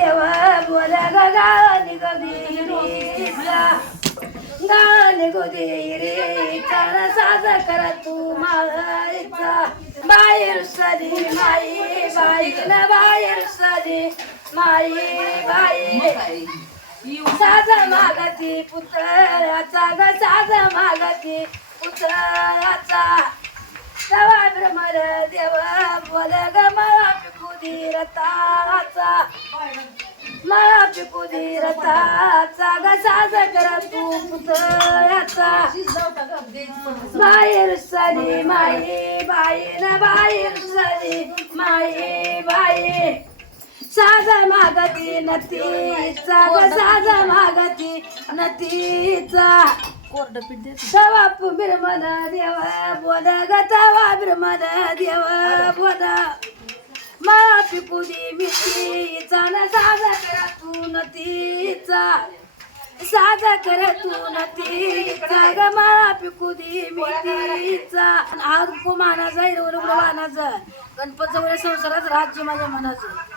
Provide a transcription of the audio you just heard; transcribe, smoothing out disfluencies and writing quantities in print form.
देवा बोल गाळ निगोदीचा गाळ निगोदी रे चार साज कर तू माळीचा बाहेर सदी माई बाई न बाहेर सदी माई बाई साज मागती पुतळ्याचा ग साज मागती पुतळ्याचा तवा भ्रमर देव बोल ग मला पिकू धीरताचा मला पिकू धीरताचा ग साज कर तू पुतळ्याचा बाहेर सरी माई बाई न बाहेर सरी माई बाई साज मागती नतीचा ग साज मागती नतीचा तवा बिरमन देव बोल ग तवा बिरमन देव बोल मला पिकू दे मिठीचा न साज कर तू नतीचा साज कर तू नतीचा ग मला पिकू दे मिठीचा आज कुमानाचा हिरवण मानाचं गणपत जवळ संसारात राज्य माझ्या मनाचं